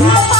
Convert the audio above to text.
Come no. on.